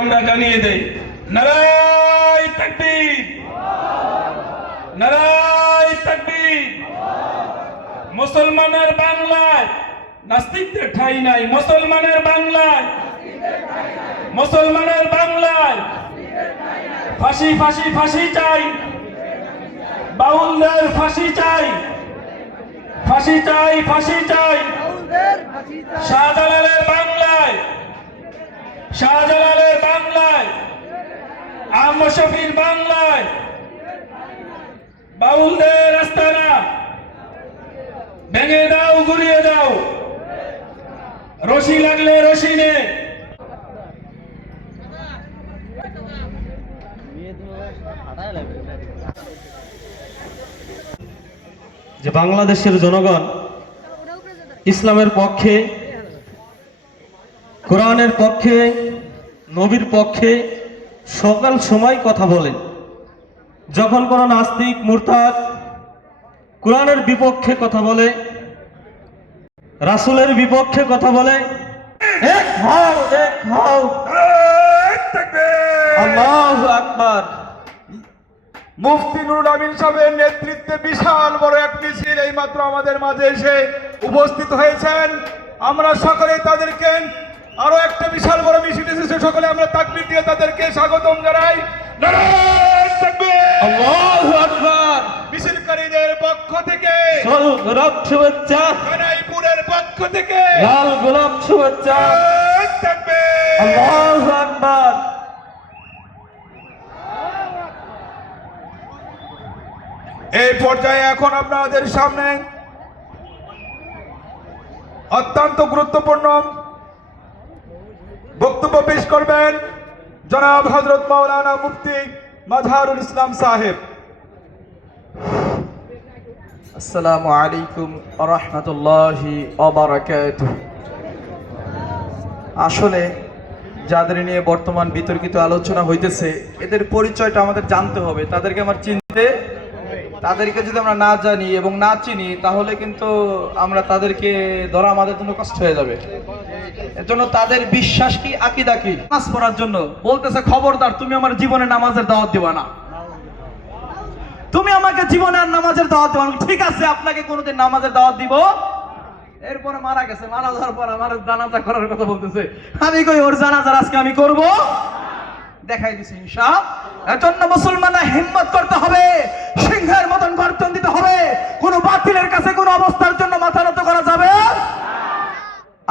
আমরা জানিয়ে দেই, নারায়ে তাকবীর, নারায়ে তাকবীর। মুসলমানের বাংলায় নাস্তিকদের ঠাঁই নাই, মুসলমানের বাংলায়, মুসলমানের বাংলায় ফাঁসি ফাঁসি ফাঁসি চাই, বাউলদের ফাঁসি চাই, ফাঁসি চাই, ফাঁসি চাই। শাহজালালের বাংলায়, শাহজালালের বাংলায়, আহমদ শফির বাংলায় বাউলদের আস্তানা ভেঙে দাও, গুড়িয়ে দাও, রশি লাগলে রশি নে। যে বাংলাদেশের জনগণ ইসলামের পক্ষে, কোরআনের পক্ষে, নবীর পক্ষে সকল সময় কথা বলে। যখন কোন নাস্তিক মুরতাদ কোরআনের বিপক্ষে কথা বলে, রাসূলের বিপক্ষে কথা বলে, এক হও, এক হও, আল্লাহু আকবার। মুফতি নুরুল আমিন সাহেবের নেতৃত্বে বিশাল বড় এক মিছিল এইমাত্র আমাদের মাঝে এসে উপস্থিত হয়েছেন। আমরা সকলে তাদেরকে, আরো একটা বিশাল বড় মিছিল এসেছে, সকলে আমরা তাকবীর দিয়ে তাদেরকে স্বাগতম জানাই। নারায়ে তাকবীর, আল্লাহু আকবার। মিছিলকারীদের পক্ষ থেকে গোলাপ শুভেচ্ছা, কানাইপুরের পক্ষ থেকে লাল গোলাপ শুভেচ্ছা, নারায়ে তাকবীর, আল্লাহু আকবার। এই পর্যায়ে এখন আপনাদের সামনে অত্যন্ত গুরুত্বপূর্ণ বক্তব্য পেশ করবেন জনাব হযরত মাওলানা মুফতি মাজহারুল ইসলাম সাহেব। আসসালামু আলাইকুম ওয়া রাহমাতুল্লাহি ওয়া বারাকাতুহু। আসলে যাদের নিয়ে বর্তমান বিতর্কিত আলোচনা হইতেছে, এদের পরিচয়টা আমাদের জানতে হবে। তাদেরকে আমার চিনতে, তাদেরকে যদি আমরা না জানি এবং না চিনি, তাহলে কিন্তু আমরা তাদেরকে ধরা আমাদের জন্য কষ্ট হয়ে যাবে। এর জন্য তাদের বিশ্বাস কি, আকীদা কি, নামাজ পড়ার জন্য বলতেছে, খবরদার তুমি আমার জীবনে নামাজের দাওয়াত দিবা না, তুমি আমাকে জীবনে আর নামাজের দাওয়াত দিবা না। ঠিক আছে, আপনাকে কোনোদিন নামাজের দাওয়াত দিব। এরপরে মারা গেছে, মারা যাওয়ার পর আমার জানাজা করার কথা বলতেছে। আমি কই ওর জানাজা আজকে আমি করব, দেখাই দিছি ইনশাআল্লাহ। এজন্য মুসলমানরা হিম্মত করতে হবে, সিংহের মতন গর্জন দিতে হবে। কোন বাতিলের কাছে কোন অবস্থার জন্য মাথা নত করা যাবে না।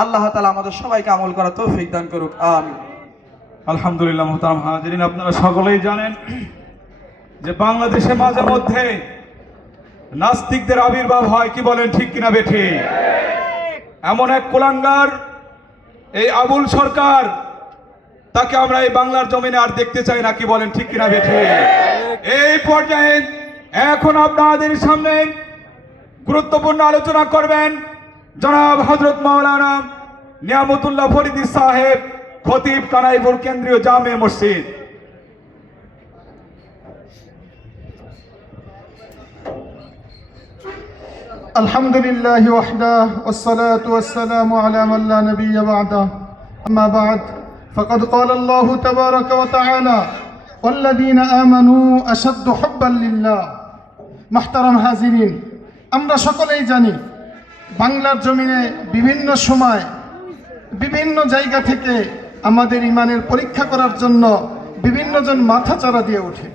আল্লাহ তাআলা আমাদের সবাইকে আমল করার তৌফিক দান করুক, আমিন। আলহামদুলিল্লাহ। মুহতারাম হাজিরিন, আপনারা সকলেই জানেন যে বাংলাদেশে মাঝে মধ্যে নাস্তিকদের আবির্ভাব হয়, কি বলেন, ঠিক কিনা বেঠি? এমন এক কুলাঙ্গার এই আবুল সরকার, তাকে আমরা এই বাংলার জমিনে আর দেখতে চাই না, কি বলেন, ঠিক কিনা বেঠি? এই পর্যায়ে এখন আপনাদের সামনে গুরুত্বপূর্ণ আলোচনা করবেন জনাব হযরত মাওলানা নিয়ামতুল্লাহ ফরিদী সাহেব, খতিব, কানাইপুর কেন্দ্রীয় জামে মসজিদ। الحمد لله وحده والصلاة والسلام على من لا نبي بعده أما بعد فقد قال الله تبارك وتعالى والذين آمنوا أشد حبا لله محترم হাজিরিন, আমরা সকলেই জানি বাংলার জমিনে বিভিন্ন সময় বিভিন্ন জায়গা থেকে আমাদের ঈমানের পরীক্ষা করার জন্য বিভিন্নজন মাথাচাড়া দিয়ে ওঠে।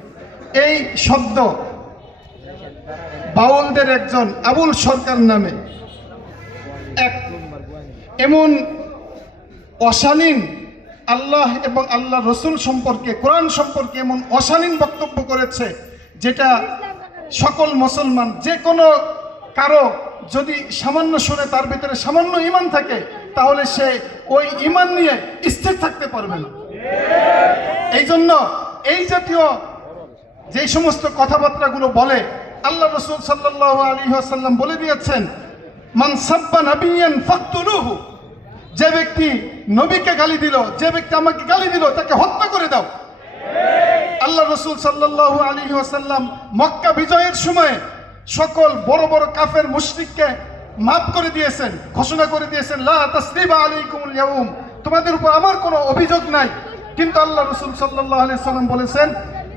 এই শব্দ বাউলদের একজন আবুল সরকার নামে এক এমন অশালীন আল্লাহ এবং আল্লাহ রসুল সম্পর্কে, কোরআন সম্পর্কে এমন অশালীন বক্তব্য করেছে, যেটা সকল মুসলমান, যে কোনো কারো যদি সামান্য শুনে তার ভিতরে সামান্য ঈমান থাকে, তাহলে সে ওই ঈমান নিয়ে স্থির থাকতে পারবে না। এই জন্য এই জাতীয় যে সমস্ত কথাবার্তাগুলো বলে, আল্লাহ রাসূল সাল্লাল্লাহু আলাইহি ওয়াসাল্লাম বলে দিয়েছেন, মান সাব্বা নাবিয়ান ফাকতুলুহু, যে ব্যক্তি নবীকে গালি দিল, যে ব্যক্তি আমাকে গালি দিল, তাকে হত্যা করে দাও। আল্লাহ রাসূল সাল্লাল্লাহু আলাইহি ওয়াসাল্লাম মক্কা বিজয়ের সময় সকল বড় বড় কাফের মুশরিককে মাফ করে দিয়েছেন, ঘোষণা করে দিয়েছেন, লা তাসরিবা আলাইকুমুল ইয়াউম, তোমাদের উপর আমার কোনো অভিযোগ নাই। কিন্তু আল্লাহ রসুল সাল্লাল্লাহু আলাইহি সাল্লাম বলেছেন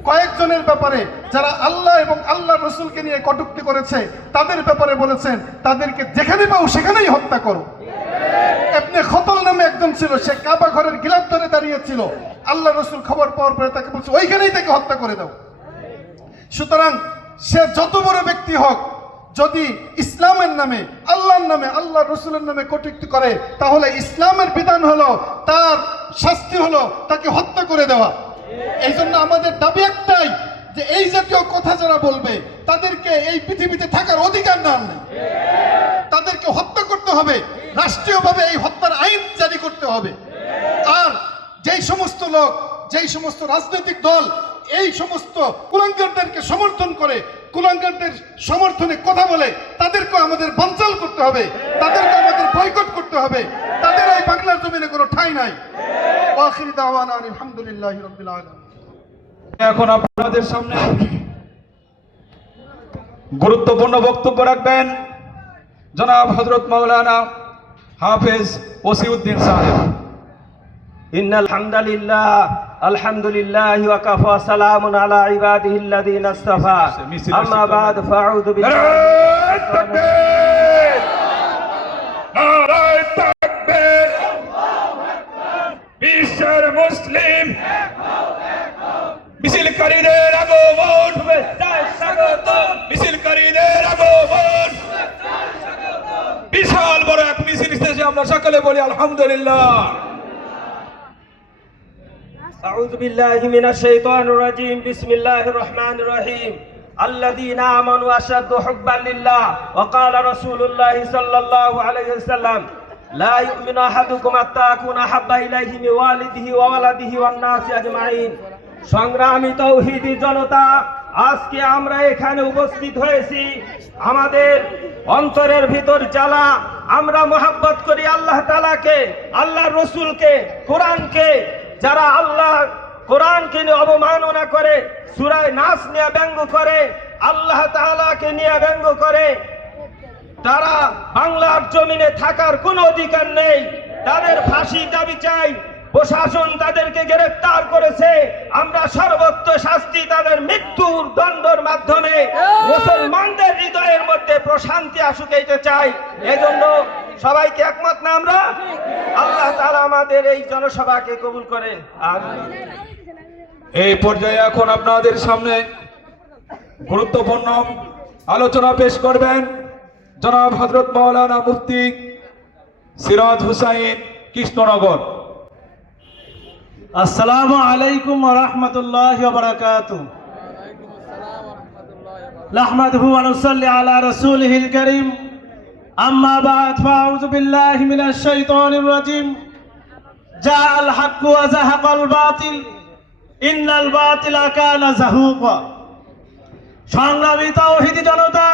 কয়েকজনের ব্যাপারে যারা আল্লাহ এবং আল্লাহ রসুলকে নিয়ে কটূক্তি করেছে তাদের ব্যাপারে বলেছেন তাদেরকে যেখানে পাও সেখানেই হত্যা করো। ইবনে খতল নামে একজন ছিল, সে কাবা ঘরের গিলাফ ধরে দাঁড়িয়েছিল। আল্লাহ রসুল খবর পাওয়ার পরে তাকে বলছে ওইখানেই তাকে হত্যা করে দাও। সুতরাং সে যত বড় ব্যক্তি হোক, যদি ইসলামের নামে, আল্লাহর নামে, আল্লাহ রসুলের নামে কটূক্তি করে, তাহলে ইসলামের বিধান হলো তার শাস্তি হলো তাকে হত্যা করে দেওয়া। এই জন্য আমাদের দাবি একটাই যে এই জাতীয় কথা যারা বলবে তাদেরকে এই পৃথিবীতে থাকার অধিকার না, তাদেরকে হত্যা করতে হবে। রাষ্ট্রীয়ভাবে এই হত্যার আইন জারি করতে হবে। আর যেই সমস্ত লোক, যেই সমস্ত রাজনৈতিক দল এই সমস্ত কুলাঙ্গারদেরকে সমর্থন করে, কুলাঙ্গারদের সমর্থনে কথা বলে, তাদেরকে আমাদের বানচাল করতে হবে, তাদেরকে আমাদের বয়কট করতে হবে। তাদের এই বাংলার জমিনে কোনো ঠাঁই নাই। আখির দাওয়ানা আলহামদুলিল্লাহি রাব্বিল আলামিন। এখন আপনাদের সামনে গুরুত্বপূর্ণ বক্তব্য রাখবেন জনাব হযরত মাওলানা হাফেজ ওসিউদ্দিন সাহেব। ইন্নাল হামদালিল্লাহ আলহামদুলিল্লাহি ওয়া কাফা সালামুন আলা ইবাদিহিল্লাযিনা ইসতাফা আম্মা বাদ ফাউযু বিল্লাহি নারায়ে তাকবীর, নারায়ে তাকবীর। বিশ্বের মুসলিম মিছিলকারীদের আগমন, মিছিলকারীদের আগমন। বিশাল বড় এক মিছিল এসেছে, আমরা সকলে বলি আলহামদুলিল্লাহ। أعوذ بالله من الشيطان الرجيم بسم الله الرحمن الرحيم الذين آمنوا أشد حبا لله وقال رسول الله صلى الله عليه وسلم لا يؤمن أحدكم حتى أكون أحب إليه من والده وولده والناس أجمعين। সংগ্রামী তৌহিদি জনতা, আজকে আমরা এখানে উপস্থিত হয়েছি, আমাদের অন্তরের ভিতর জ্বালা, আমরা মহব্বত করি আল্লাহ তাআলাকে, আল্লাহর রাসূলকে, কোরআনকে। যারা আল্লাহ কোরআনকে নিয়ে অবমাননা করে, সূরা নাস নিয়ে ব্যঙ্গ করে, আল্লাহ তাআলাকে নিয়ে ব্যঙ্গ করে, তারা বাংলার জমিনে থাকার কোনো অধিকার নেই। তাদের ফাঁসি দাবি চাই। প্রশাসন তাদেরকে গ্রেফতার করেছে, আমরা সর্বোচ্চ শাস্তি তাদের মৃত্যুর দণ্ডের মাধ্যমে মুসলমানদের হৃদয়ের মধ্যে প্রশান্তি আসুক এইটা চাই। এজন্য সবাইকে একমত না আমরা? আল্লাহ তাআলা আমাদের এই জনসভাকে কবুল করেন, আমিন। এই পর্যায়ে এখন আপনাদের সামনে গুরুত্বপূর্ণ আলোচনা পেশ করবেন জনাব হযরত মাওলানা মুফতি সিরাজ হুসাইন, কৃষ্ণনগর। আসসালামু আলাইকুম ওয়া রাহমাতুল্লাহি ওয়া বারাকাতুহু। নাহমাদুহু ওয়া নুসাল্লি আলা রাসূলিহিল কারীম। আম্মা বা'দ ফাআউযু বিল্লাহি মিনাশ শাইতানির রাজীম। জাআল হাক্কু ওয়া যাহাকাল বাতিল ইন্নাল বাতিলা কানা যাহুকা। সংগ্রামী তাওহীদি জনতা,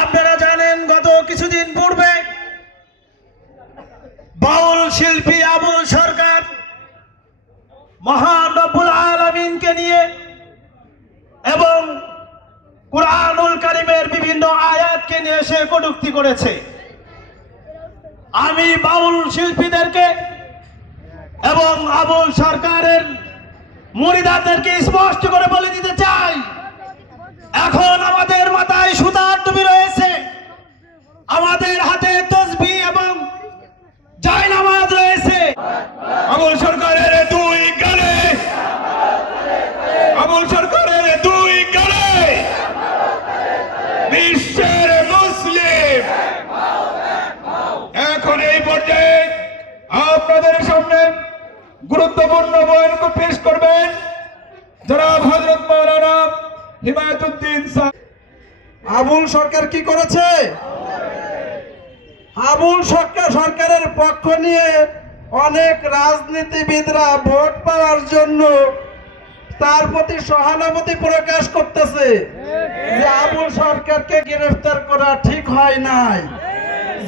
আপনারা জানেন গত কিছুদিন পূর্বে বাউল শিল্পী আবুল সরকার মহান রব্বুল আলামিনকে নিয়ে এবং কুরআনুল কারীমের বিভিন্ন আয়াতকে নিয়ে সে কটূক্তি করেছে। আমি বাউল শিল্পীদেরকে এবং আবুল সরকারের মুরিদাদেরকে স্পষ্ট করে বলে দিতে চাই, এখন আমাদের মাথায় সুতার টুপি রয়েছে, আমাদের হাতে তাসবিহ এবং জায়নামাজ রয়েছে। আবুল সরকারের দুই গালে, আবুল সরকারের দুই গালে বিশ্বের মুসলিম। এখন এই পর্যায়ে আপনাদের সামনে গুরুত্বপূর্ণ বয়ান পেশ করবেন জনাব হযরত মাওলানা হিমায়তুদ্দিন সাহেব। আবুল সরকার কি করেছে? আবুল সরকারের পক্ষ নিয়ে অনেক রাজনীতিবিদরা ভোট পাওয়ার জন্য তার প্রতি সহানুভূতি প্রকাশ করতেছে যে আবুল সরকারকে গ্রেফতার করা ঠিক হয় নাই।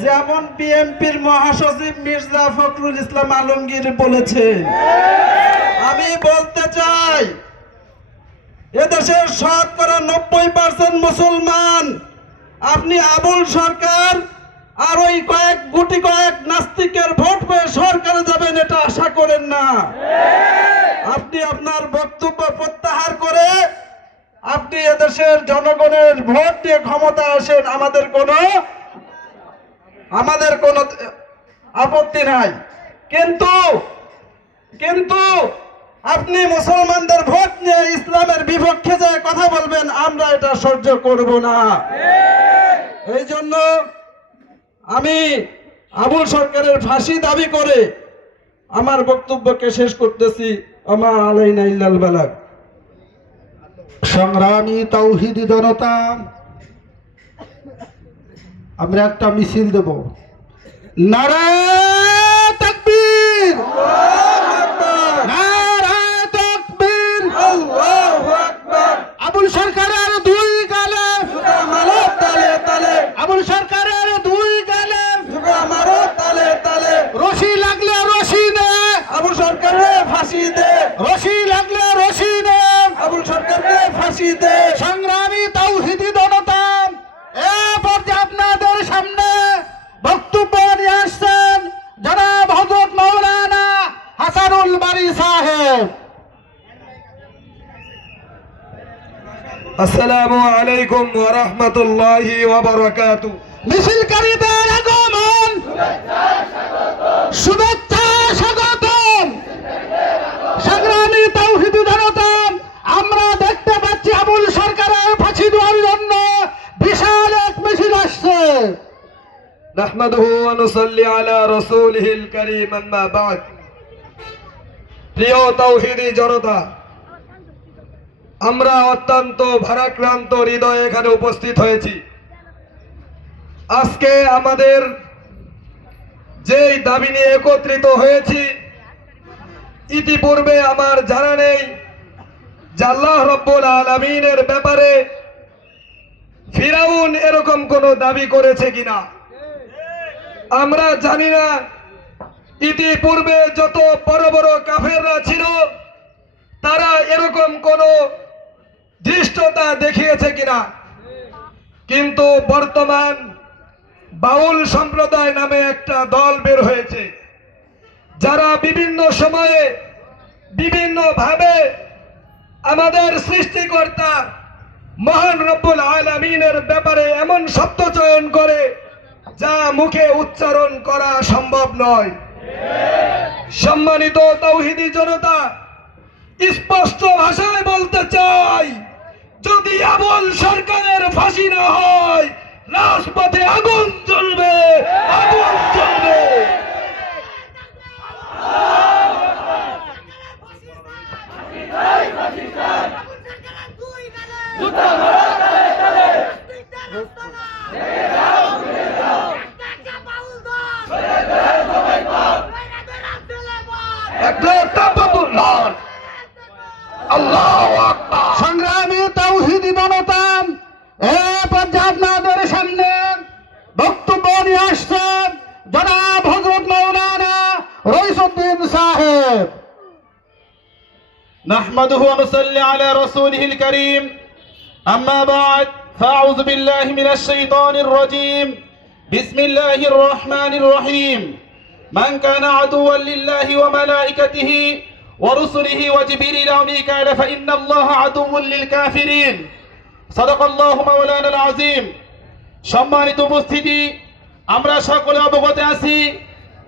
যেমন বিএনপির মহাসচিব মির্জা ফখরুল ইসলাম আলমগীর বলেছেন। আমি বলতে চাই, এদেশের শতকরা 90% মুসলমান। আপনি আবুল সরকার আর ওই কয়েক নাস্তিকের ভোট পেয়ে সরকারে যাবেন এটা আশা করেন না। আপনি আপনার বক্তব্য প্রত্যাহার করে আপনি এদেশের জনগণের ভোট দিয়ে ক্ষমতা আসেন, আমাদের কোনো আপত্তি নাই। কিন্তু আপনি মুসলমানদের ভোট নিয়ে ইসলামের বিপক্ষে যায় কথা বলবেন, আমরা এটা সহ্য করব না। এই জন্য আমি আবুল সরকারের ফাঁসি দাবি করে আমার বক্তব্যকে শেষ করতেছি। আমা আলাইনা ইল্লাল বালাগ। সংগ্রামী তাওহীদি জনতা, আমরা একটা মিছিল দেব। নারায়ে তাকবীর, নারায়ে তাকবীর, আল্লাহু আকবার। আবুল সরকারের দুই গালে মারো তালে তালে, আবুল সরকারের দুই গালে মারো তালে তালে। রশি লাগলে রশি নে, আবুল সরকারে ফাঁসি দে, রশি লাগলে রশি নে। আবুল সরকারকে ফাঁসি দে। সংগ্রামী তাওহীদি জনতা, এ পর্যায়ে আপনাদের সামনে বক্তব্য নিয়ে আসছেন জনাব হযরত মাওলানা হাসানুল বারী সাহেব। আসসালামু আলাইকুম ওয়া রাহমাতুল্লাহি ওয়া বারাকাতুহু। মিছিলকারীদের আগমন, শুভেচ্ছা স্বাগতম। সংগ্রামী তাওহীদি জনতা, আমরা দেখতে পাচ্ছি আবুল সরকারের ফাঁসি দেওয়ার জন্য বিশাল এক মিছিল আসছে। নাহমাদুহু ওয়া নুসাল্লি আলা রাসূলিহিল কারীম, আম্মা বা'দ। প্রিয় তাওহীদি জনতা, আমরা অত্যন্ত ভারাক্রান্ত হৃদয়ে এখানে উপস্থিত হয়েছি। আজকে আমাদের যেই দাবি নিয়ে একত্রিত হয়েছি, ইতিপূর্বে আমার জানা নেই যে আল্লাহ রাব্বুল আলামিনের ব্যাপারে ফিরাউন এরকম কোন দাবি করেছে কিনা আমরা জানি না। ইতিপূর্বে যত বড় বড় কাফেররা ছিল তারা এরকম কোন ধৃষ্টতা দেখিয়েছে কিনা, কিন্তু বর্তমান বাউল সম্প্রদায় নামে একটা দল বের হয়েছে, যারা বিভিন্ন সময়ে বিভিন্ন ভাবে আমাদের সৃষ্টিকর্তা মহান রব্বুল আলামিনের ব্যাপারে এমন শব্দ চয়ন করে যা মুখে উচ্চারণ করা সম্ভব নয়। সম্মানিত তাওহীদি জনতা, স্পষ্ট ভাষায় বলতে চাই, যদি আবুল সরকারের ফাঁসি না হয় রাজপথে আগুন জ্বলবে, আগুন জ্বলবে। সংগ্রামী তাওহীদি জনতা, এ পর্যায়ে আপনাদের সামনে বক্তব্য নিয়ে আসছেন জনাব হযরত মাওলানা রইসউদ্দিন সাহেব। نحمده ونصلي على رسوله الكريم أما بعد فأعوذ بالله من الشيطان الرجيم بسم الله الرحمن الرحيم من كان عدوا لله وملائكته ورسله وجبريل وميكائيل فإن الله عدو للكافرين صدق الله مولانا العظيم সম্মানিত উপস্থিতি, আমরা সকলে অবগত আছি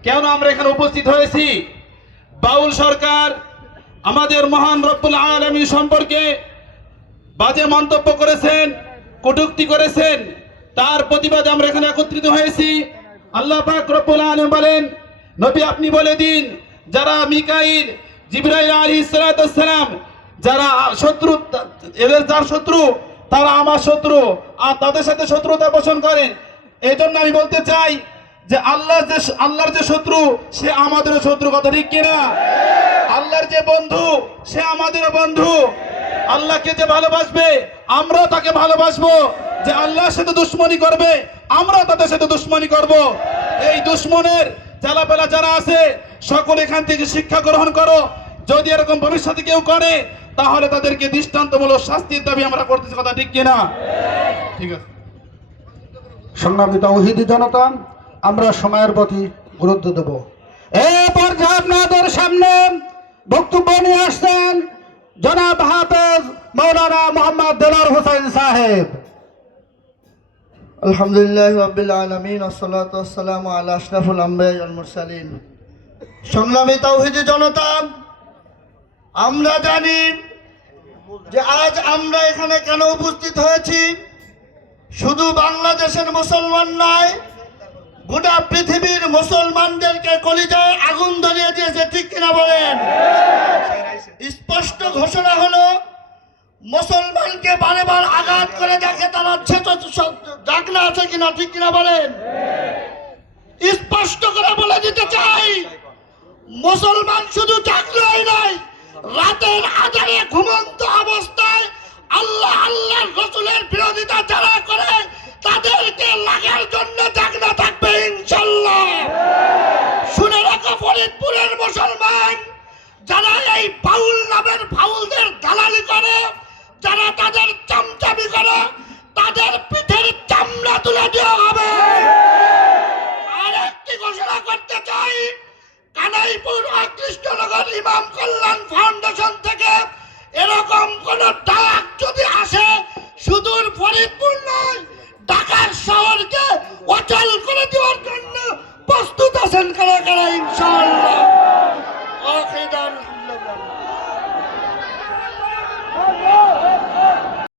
কেন আমরা এখানে উপস্থিত হয়েছি। বাউল সরকার আমাদের মহান রব্বুল আলামিন সম্পর্কে বাজে মন্তব্য করেছেন, কটূক্তি করেছেন, তার প্রতিবাদে আমরা এখানে একত্রিত হয়েছি। আল্লাহ পাক রব্বুল আলামিন বলেন, নবী আপনি বলে দিন, যারা মিকাইল, জিবরাইল আলাইহিস সালাম, যারা শত্রু, এদের যার শত্রু তারা আমার শত্রু, আর তাদের সাথে শত্রুতা পোষণ করেন। এই জন্য আমি বলতে চাই যে আল্লাহর যে শত্রু সে আমাদেরও শত্রু, কথা ঠিক কিনা? আল্লাহর যে বন্ধু সে আমাদেরও বন্ধু। আল্লাহকে যে ভালোবাসবে আমরা তাকে ভালোবাসবো, যে আল্লাহর সাথে দুশ্মনী করবে আমরা তাদের সাথে দুশ্মনী করব। এই দুশ্মনের চালাপেলা যারা আছে সকলে এখান থেকে শিক্ষা গ্রহণ করো। যদি এরকম ভবিষ্যতে কেউ করে তাহলে তাদেরকে দৃষ্টান্তমূলক শাস্তির দাবি আমরা করতেছি, কথা ঠিক কিনা? ঠিক আছে। সংগ্রামী তাওহীদি জনতা, আমরা সময়ের প্রতি গুরুত্ব দেব। এই পর্যায়ে আপনাদের সামনে বক্তব্য নিয়ে আসছেন জনাব হাফেজ মৌলানা মোহাম্মদ দেলোয়ার হোসেন সাহেব। আলহামদুলিল্লাহ রাব্বিল আলামিন ওয়াসসালাতু ওয়াসসালামু আলা আশরাফুল আমবিয়া ওয়াল মুরসালিন। সংগ্রামী তাওহীদি জনতা, আমরা জানি যে আজ আমরা এখানে কেন উপস্থিত হয়েছি। শুধু বাংলাদেশের মুসলমান নয়, গোটা পৃথিবীর মুসলমানদেরকে কলিজায় আগুন ধরিয়ে দিয়েছে, ঠিক কিনা বলেন? স্পষ্ট ঘোষণা হলো, মুসলমানকে বারবার আঘাত করে দেখে তারা জাগনা আছে কিনা, ঠিক কিনা বলেন? স্পষ্ট করে বলে দিতে চাই, মুসলমান শুধু জাগলাই নাই, রাতের আঁধারে ঘুমন্ত অবস্থায় আল্লাহ আল্লাহর রাসূলের বিরোধিতা যারা করে তাদেরকে লাগার জন্য জাগনা থাকবে ইনশাআল্লাহ। শুনে রাখো ফরিদপুরের মুসলমান, যারা এই বাউল নামের ফাউলদের দালালি করে, যারা তাদের চামচামি করে, তাদের পিঠের চামড়া তুলে দেওয়া হবে। আরেকটি ঘোষণা করতে চাই, কানাইপুর ও কৃষ্ণনগর ইমাম কল্যাণ ফাউন্ডেশন থেকে এরকম কোন ডাক যদি আসে, সুদূর ফরিদপুর নয়, ঢাকার শহরকে অচল করে দেওয়ার জন্য প্রস্তুত আছেন কারা কারা ইনশাআল্লাহ।